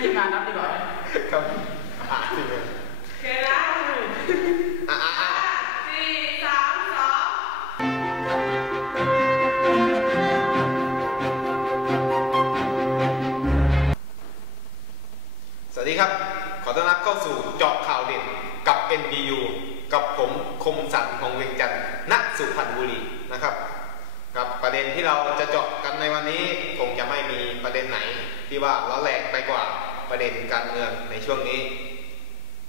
ทีมงานนับดีกว่าไหมครับอะสิเลยโอเคนะอะอะอะห้าสี่สามสองสวัสดีครับ ขอต้อนรับเข้าสู่เจาะข่าวเด่นกับ NBU กับผมคมสันของเวียงจันทร์ณสุพรรณบุรีนะครับกับประเด็นที่เราจะเจาะกันในวันนี้คงจะไม่มีประเด็นไหนที่ว่าร้อนแรงไปกว่า ประเด็นการเมืองในช่วงนี้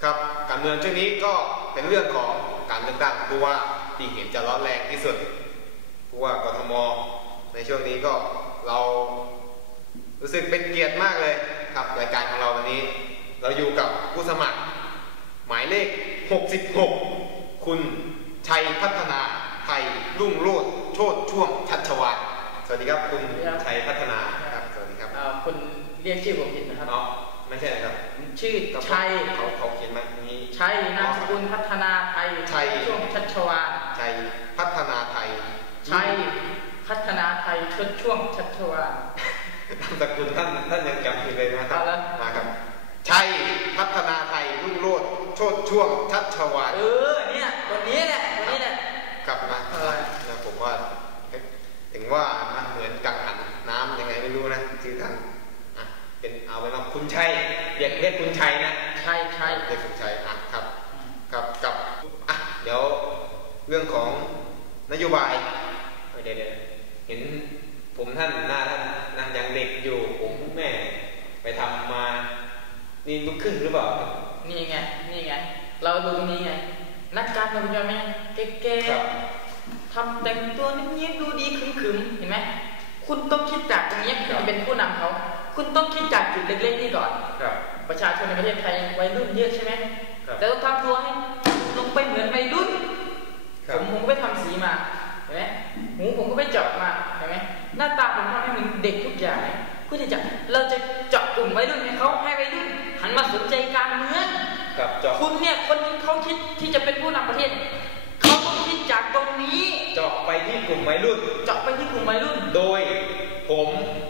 ครับการเมืองช่วงนี้ก็เป็นเรื่องของการเลือกตั้งผู้ว่าที่เห็นจะร้อนแรงที่สุดผู้ว่ากทมในช่วงนี้ก็เรารู้สึกเป็นเกียรติมากเลยครับรายการของเราวันนี้ เราอยู่กับผู้สมัคร หมายเลข 66 คุณชัยพัฒนาไทยรุ่งโรจน์โชดช่วงชัชวานสวัสดีครับคุณชัยพัฒนาครับสวัสดีครับเอ่อคุณเรียกชื่อผมผิดนะครับเนาะ ไม่ใช่นะครับ ชื่อชัยเขาเขาเขียนมาอย่างนี้ชัยนามสกุลพัฒนาไทยชัยช่วงชัชวานชัยพัฒนาไทยชัยพัฒนาไทยชดช่วงชัชวานนามสกุลท่านท่านยังจำอยู่เลยนะครับเอาละมาครับชัยพัฒนาไทยรุ่งโรจน์โชดช่วงชัชวานเออเนี่ยคนนี้แหละคนนี้แหละ กลับมา อะไร นะผมว่าถึงว่านะเหมือนกังหันน้ำยังไงไม่รู้นะชื่อท่านอะเป็นเอาไปว่าคุณชัยเรียกเรียกคุณชัยนะ ชัยชัย เรียกคุณชัยอะครับกับกับอะเดี๋ยวเรื่องของนโยบายเอ้ยเดี๋ยวเดี๋ยว เห็นผมท่านหน้าท่านนะยังเด็กอยู่ผมแม่ ไปทำมา นี่ลูกครึ่งหรือเปล่าครับนี่ไง นี่ไง เราดูตรงนี้ไง นักการเมืองจะไหมแก่ครับๆทำแต่งตัวเนี้ยบๆดูดีขึมๆเห็นไหมคุณต้องคิดจากตรงนี้คุณจะเป็นผู้นำเขา คุณต้องคิดจากจุดเล็กๆนี่ก่อนครับประชาชนในประเทศไทยวัยรุ่นเยอะใช่ไหมครับแต่ต้องทำตัวให้ลงไปเหมือนวัยรุ่นคผรับมผมก็ไปทำสีมาเห็นไหมหูผมก็ไปเจาะ เหมันเด็กทุกอย่างเพื่อที่จะเราจะเจาะกลุ่มวัยรุ่นให้เขาให้วัยรุ่นหันมาสนใจการเมืองกับเจาะคุณเนี่ยคนที่เขาคิดที่จะเป็นผู้นำประเทศเขาต้องคิดจากตรงนี้ เจาะไปที่กลุ่มวัยรุ่น เจาะไปที่กลุ่มวัยรุ่น โดย ผม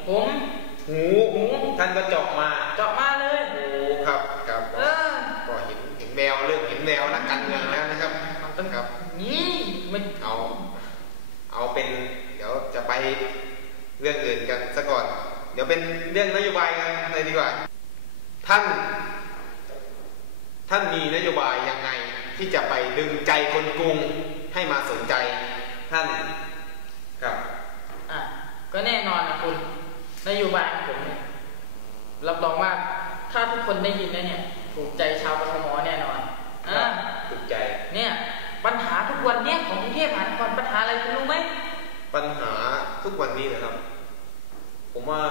ผม หูหูท่านก็เจาะมา เจาะมาเลยโอ้ครับครับ เออ ก็เห็นเห็นแววเรื่องเห็นแววนักการเมืองแล้วนะครับ มันต้อง ครับ นี่มัน เอา เอาเป็น เดี๋ยวจะไปเรื่องอื่นกันซะก่อน เดี๋ยวเป็นเรื่องนโยบายกันเลยดีกว่า ท่านท่านมีนโยบายยังไงที่จะไปดึงใจคนกรุงให้มาสนใจท่านครับอะก็แน่นอนนะคุณนโยบายของผมเนี่ยรับรองว่าถ้าทุกคนได้ยินแล้วเนี่ยถูกใจชาวกทมแน่นอนอ่าถูกใจเนี่ยปัญหาทุกวันเนี่ยของกรุงเทพมหานครปัญหาอะไรคุณรู้ไหมปัญหาทุกวันนี้นะครับ ผมว่า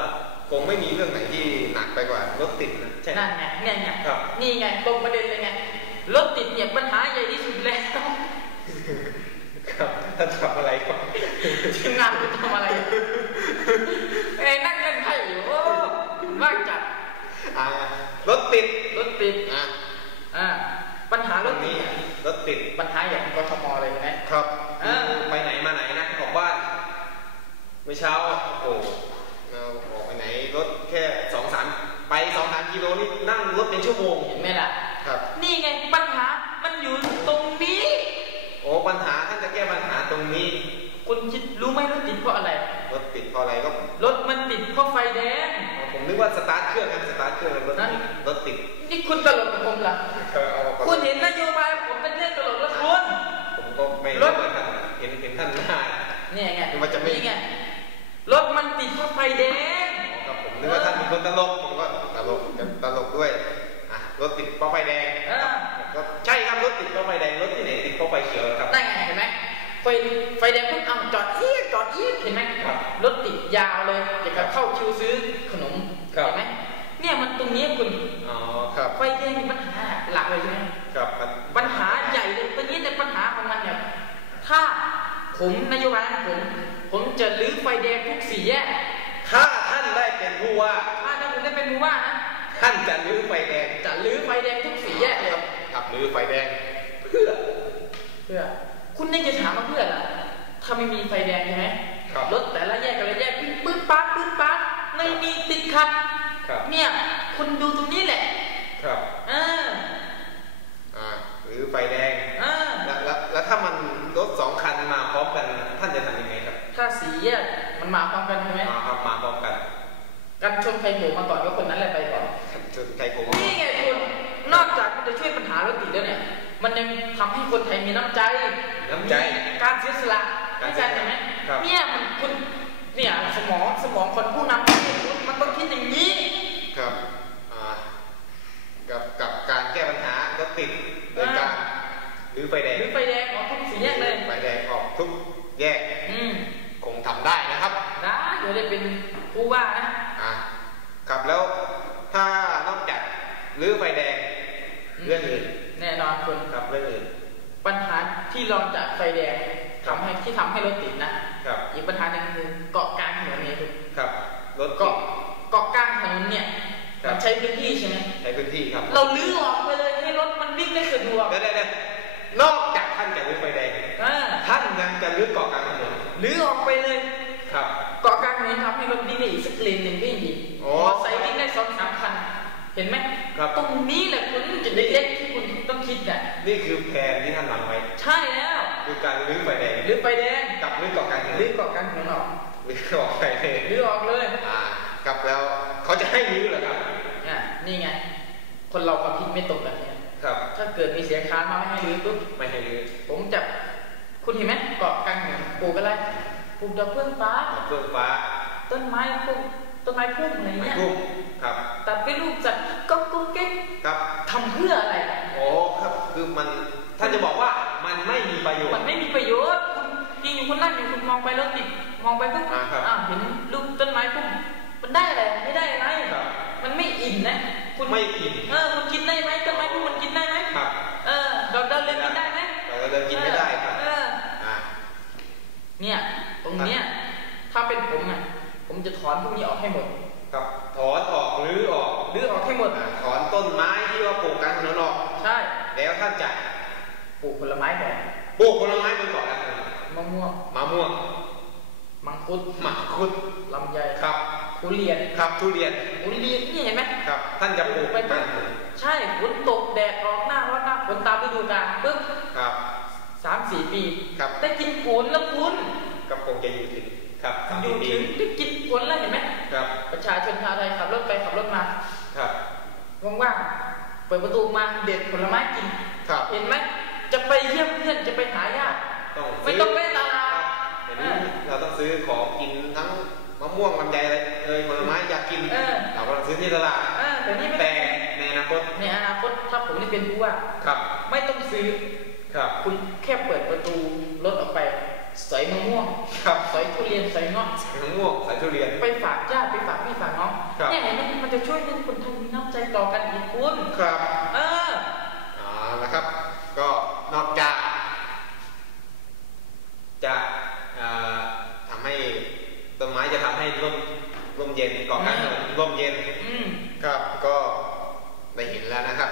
คงไม่มีเรื่องไหนที่หนักไปกว่ารถติดนะใช่ไหมนั่นไงเนี่ยไงครับนี่ไงตรงประเด็นเลยไงรถติดเนี่ยปัญหาใหญ่ที่สุดแล้วครับท่านทำอะไรครับทีมงานคุณทำอะไรเอ้ยนั่งเล่นไพ่อยู่โอ้ว่างจัด อ่ารถติด รถติด อะ อ่าปัญหาร ร ถ ถ ติด นี้ เนี่ย รถติด ปัญหาอย่างกทมเลยเห็นไหม ครับ อ่า ไปไหนมาไหนนะออกบ้านเมื่อเช้าโอ้โหเราออกไปไหนรถแค่สองสามไปสองสามกิโล นี่นั่งรถเป็นชั่วโมงเห็นไหมล่ะครับ นี่ไงปัญหามันอยู่ตรงนี้โอ้ปัญหาท่านจะแก้ปัญหาตรงนี้ คุณคิดรู้ไหมรถติดเพราะอะไรรถติดเพราะอะไรก็รถมันติดเพราะไฟแดงผมนึกว่าสตาร์ทเครื่องนะสตาร์ทเครื่องแล้วรถนั่นรถติดนี่คุณตลกกับผมเหรอเออเอาเอาคุณเห็นนโยบายผมเป็นเรื่องตลกแล้วคุณผมก็ไม่รรู้ถเหมือนกันเห็นเห็นท่านหน้าเนี่ยไงมันจะไม่นี่ไงรถมันติดเพราะไฟแดงครับผมนึกว่าท่านเป็นคนตลก ลกแบตลกด้วยอะรถติดป้อไฟแดงก็ใช่ครับรถติดป้อไฟแดงรถที่ไหนติดป้อไฟเขียวครับ นั่ไงเห็นไหมไฟไฟแดงปุ๊บเอาจอดเอี้ยจอดเอี้ยเห็นไหมครับรถติดยาวเลยอยากจะเข้าคิวซื้อขนมเห็นไหมเนี่ยมันตรงนี้คุณอ๋อครับไฟแดงมีปัญหาหลักเลยใช่ไหมครับปัญหาใหญ่เลยตรงนี้ในปัญหาของมันเนี่ยถ้าผมนโยบายของผม ผมจะลื้อไฟแดงทุกสี่แยก ถ้าท่านได้เป็นผู้ว่า เป็นผู้ว่านะท่านจะรื้อไฟแดงจะรื้อไฟแดงทุกสี่แยกเลยครับรื้อไฟแดงเพื่อเพื่อ คุณยังจะถามมาเพื่ออะไรถ้าไม่มีไฟแดงใช่ไหมครับรถแต่ละแยกแต่ละแยกวิ่งปื๊ดปั๊ดปื๊ดปั๊ดไม่มีติดขัดครับเนี่ยคุณดูตรงนี้แหละ มองสมองคนผู้นำประเทศคุณมันต้องคิดอย่างนี้ ครับอ่ากับกับการแก้ปัญหารถติดโดยการรื้อไฟแดงหรือไฟแดงออกทุกสี่แยกเลยไฟแดงออกทุกแยกอืมคงทำได้นะครับนะเดี๋ยวได้เป็นผู้ว่านะอ่าครับแล้วถ้านอกจากรื้อไฟแดงเรื่องอื่นแน่นอนคุณครับเรื่องอื่นปัญหาที่รองจากไฟแดงทำให้ที่ทำให้รถติดนะครับ อีกปัญหาหนึ่งคือเกาะกลางถนนเนี่ยคุณครับรถเกาะเกาะกลางถนนเนี่ยครับมันใช้พื้นที่ใช่ไหมในพื้นที่ครับ เราลื้อออกไปเลยให้รถมันวิ่งได้สะดวกเดี๋ยวเดี๋ยวเดี๋ยวนอกจากท่านจะรื้อไฟแดงอ่าท่านยังจะรื้อเกาะกลางถนนลื้อออกไปเลย ครับเกาะกลางถนนทำให้รถวิ่งได้อีกสักเลนหนึ่งวิ่งอีกโอ้มอไซค์วิ่งได้สองสามคัน เห็นไหมครับตรงนี้แหละคุณจุดเล็กๆที่คุณต้องคิดอะนี่คือแผนที่ท่านวางไว้ ใช่แล้ว คือการรื้อไฟแดง หรือไฟแดงกับรื้อเกาะกลางถนหรือนเกาะกลางถนนออกรื้อเกาะไฟแดงหรือออกเลยอ่าครับแล้วเขาจะให้รื้อเหรอครับอะนี่ไงคนเราความคิดไม่ตรงกันเนี่ยครับ ถ้าเกิดมีเสียงค้านมาไม่ให้รื้อปุ๊บไม่ให้รื้อผมจะคุณเห็นไหมเกาะกลางถนนปลูกอะไรปลูกดอกเฟื่องฟ้าเฟื่องฟ้า ต้นไม้พุ่มต้นไม้พุ่มอะไรไม้เงี้ยพุ่มครับตัดเป็นรูปสัตว์ก็กุ๊กกิ๊กครับทำเพื่ออะไรโอ้ครับคือมันท่านจะบอกว่ามันไม่มีประโยชมันน์ไม่มีประโยชน์ คุณยิงอยู่คุณนั่งอยู่คุณมองไปแล้วติดมองไปปุ๊บอ่าครับอ้าวเห็นรูปต้นไม้พุ่มมันได้อะไรไม่ได้อะไรครับมันไม่อิ่มนะคุณไม่อิ่มเออคุณกินได้ไหมต้นไม้พุ่มมันกินได้ไหมครับเออดอกดาวเรืองกินได้ไหมแต่เราเดินกินไม่ได้ครับเอออ่าเนี่ยตรงเนี้ยถ้าเป็นผมอะผมจะถอนพวกนี้ออกให้หมดครับถอนออกรื้อออกหรือออกให้หมดอ่าถอนต้นไม้ที่ว่าปลูกกลางถนนออกใช่ แล้วท่านจะปลูกผลไม้ก่อนปลูกผลไม้ มะม่วงมะม่วง มังคุดมังคุดลำไยครับ ทุเรียนครับทุเรียนทุเรียนนี่เห็นไหมครับ ท่านจะปลูกไปกลาปุ๊งบถนนใช่ฝนตกแดดออกหน้าร้อนหน้าฝนตามฤดูกาลปุ๊บครับสามสี่ปีครับได้กินผลแล้วคุณก็คงจะอยู่ถึงครับสามอสิยู่บปีถึงได้กินผลแล้วเห็นไหมครับ ประชาชนชาวไทยขับรถไปขับรถมาครับว่างๆเปิดประตูมาเด็ดผลไม้กินครับเห็นไหมจะไปเยี่ยมเพื่อนจะไปหาญาติต้องไม่ซื้ต้องไป ซื้อของกินทั้งมะม่วงลำไยอะไรเอ่ยผลไม้อยากกินเออ เราก็ต้องซื้อที่ตลาดเออแต่นี่ไม่แต่ในอนาคตในอนาคตถ้าผมได้เป็นผู้ว่าครับไม่ต้องซื้อ ครับ คุณแค่เปิดประตูรถออกไป สอยมะม่วงครับ สอยทุเรียนสอยเงาะมะม่วงสายทุเรียน ไปฝากญาติไปฝากพี่ฝากน้องครับ เนี่ยเห็นไหมมันจะช่วยให้คนไทยมีน้ำใจต่อกันอีกคุณครับ เออ เอ๋อนะครับ ก็นอกจาก จะเอ่อทำให้ต้ นไม้จะทำให้ร่มร่มเย็นก่อการถนนร่มเย็นอืมครับก็ได้เห็นแล้วนะครับ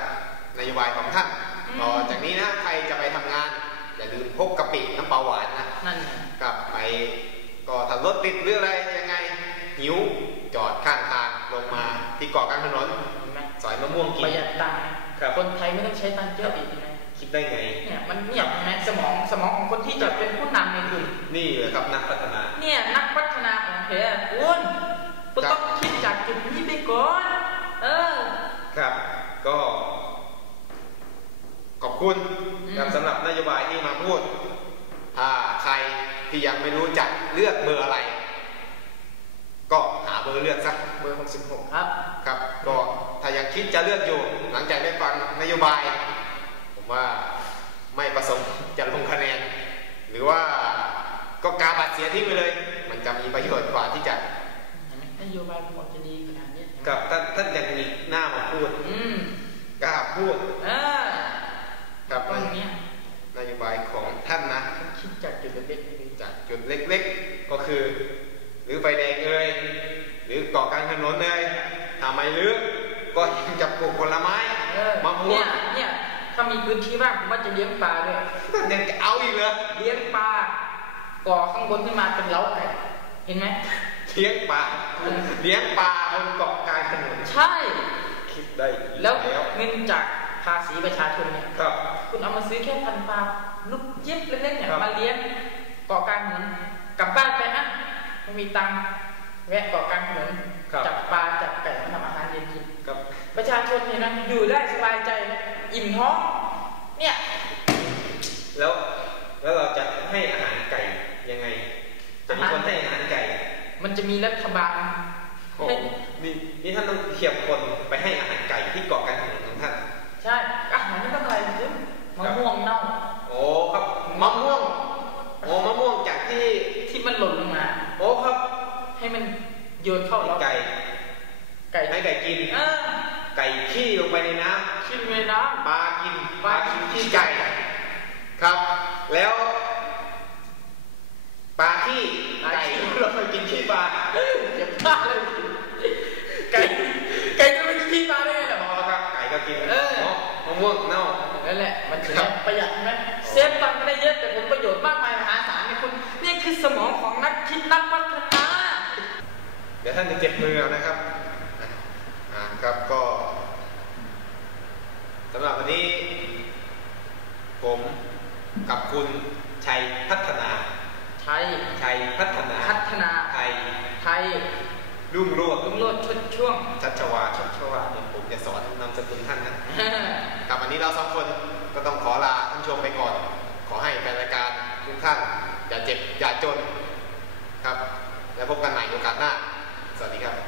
นโยบายของท่านอืมต่อจากนี้นะใครจะไปทำงานอย่าลืมพกกะปิน้ำปลาหวานนะนั่นไงครับไปก็ถ้ารถติดหรืออะไรยังไงหิวจอดข้างทางลงมาที่เกาะกลางถนนเห็นไหมสอยมะม่วงกิปนระหยัดตังค์ครับคนไทยไม่ต้องใช้ตังค์เยอะอีกนะคิดได้ไงเนี่ยมันเนี่ยเห็นไหมสมองสมองของคนที่จะเป็นผู้นำในกลุ่มนี่เลยครับนักพัฒนา เนี่ยนักพัฒนาของ แท้คุณคุณครับต้องคิดจากจุดนี้ไปก่อน เออ ครับ ก็ ขอบคุณอืมครับสำหรับนโยบายที่มาพูด ถ้าใครที่ยังไม่รู้จักเลือกเบอร์อะไร ก็หาเบอร์เลือกสักเบอร์ 66 ครับ ครับ ก็ถ้ายังคิดจะเลือกอยู่ หลังจากได้ฟังนโยบาย ผมว่าไม่ประสงค์จะลงคะแนน หรือว่าก็กาบัตรเสียทิ้งไปเลยมัน จะมีประโยชน์กว่าที่จะเห็นไหมนโยบายผมออกจะดีขนาดนี้กับท่านท่านยังมีหน้ามาพูดอืมกล้าพูดเออครับตรงเนี้ยนโยบายของท่านนะคิดจากจุดเล็กๆไปจากเล็ก ๆ ก็คือ หรือไฟแดงเอ่ยหรือเกาะกลางถนนเอ่ยทำไมหรือก็ยังจะปลูกผลไม้เออมะม่วเนี่งยเนี่ยถ้ามีพื้นที่ว่างผมว่าจะเลี้ยงปลาด้วยก็ยังจะเอาอีกเหรอเลี้ยงปลาก่อข้างบนขึ้นมาเป็นเล้าไก่ เห็นไหมเลี้ยงปลาเลี้ยงปลาบนเกาะกลางถนนใช่ คิดได้อีกแล้วเงินจากภาษีประชาชนเนี่ยครับ คุณเอามาซื้อแค่พันปลาลูกเจี๊ยบเล็กๆเนี่ยครับมาเลี้ยงเกาะกลางถนนกลับบ้านไปอะไม่มีตังค์แวะเกาะกลางถนนจับปลาจับไก่มาทำอาหารเย็นกินครับประชาชนเห็นไหมอยู่ได้สบายใจอิ่มท้องเนี่ยแล้วแล้วเราจะให้อาหารไก่ยังไงจะมีคนให้อาหารไก่ มันจะมีรัฐบาลโอ้ให้นี่นี่ท่านต้องเทียบคนไปให้อาหารไก่ที่เกาะกลางถนนของท่าน ใช่ อาหารไม่ต้องอะไรเลยมะม่วงเน่า โอ้ครับมะม่วง โอ้มะม่วงจากที่ที่มันหล่นลงมา โอ้ครับ ให้มันโยนเข้าแล้วไก่ ไก่ให้ไก่กินเออไก่ขี้ลงไปในน้ขึ้นเวน้ำปลากินำปลากินขี้ไก่ ครับ แล้วปลาขี้ไก่เราไปกินขี้ปลา เจ็บบ้าเลยไก่ไก่จะไม่ขี้ปลาได้ไงเหรอ อ๋อครับไก่ก็กิน เออ มะม่วงเน่านั่นแหละมันถึงครับประหยัดใช่ไหมเซฟตังค์ไม่ได้เยอะแต่ผลประโยชน์มากมายมหาศาลเนี่ยคุณนี่คือสมองของนักคิดนักพัฒนาเดี๋ยวท่านจะเจ็บมือเอานะครับอ่าครับก็สำหรับวันนี้ ผมกับคุณชัยพัฒนาไทยชัยพัฒนาพัฒนาไทยไทยรุ่งโรจน์ลุงโลดชุดช่วงชัชวาชัชวาเดี๋ยวผมจะสอนนามสกุลท่านนะ ครับวันนี้เราสองคนก็ต้องขอลาท่านชมไปก่อน ขอให้แฟนรายการทุกท่านอย่าเจ็บอย่าจนครับ แล้วพบกันใหม่โอกาสหน้า สวัสดีครับ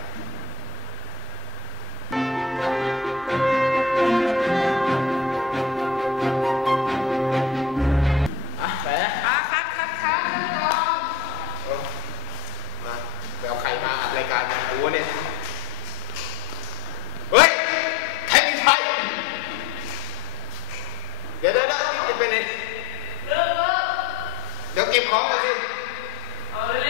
Amin.